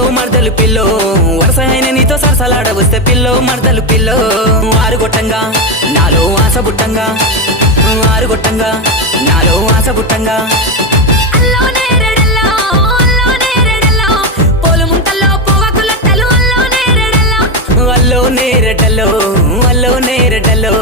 pillow మర్దలు pillow వరసైన నీతో సరసలాడ వస్తే pillow మర్దలు pillow ఆరుగొట్టంగా నాలో ఆశ బుట్టంగా ఆరుగొట్టంగా నాలో ఆశ బుట్టంగా అల్లో నేరెడల్లో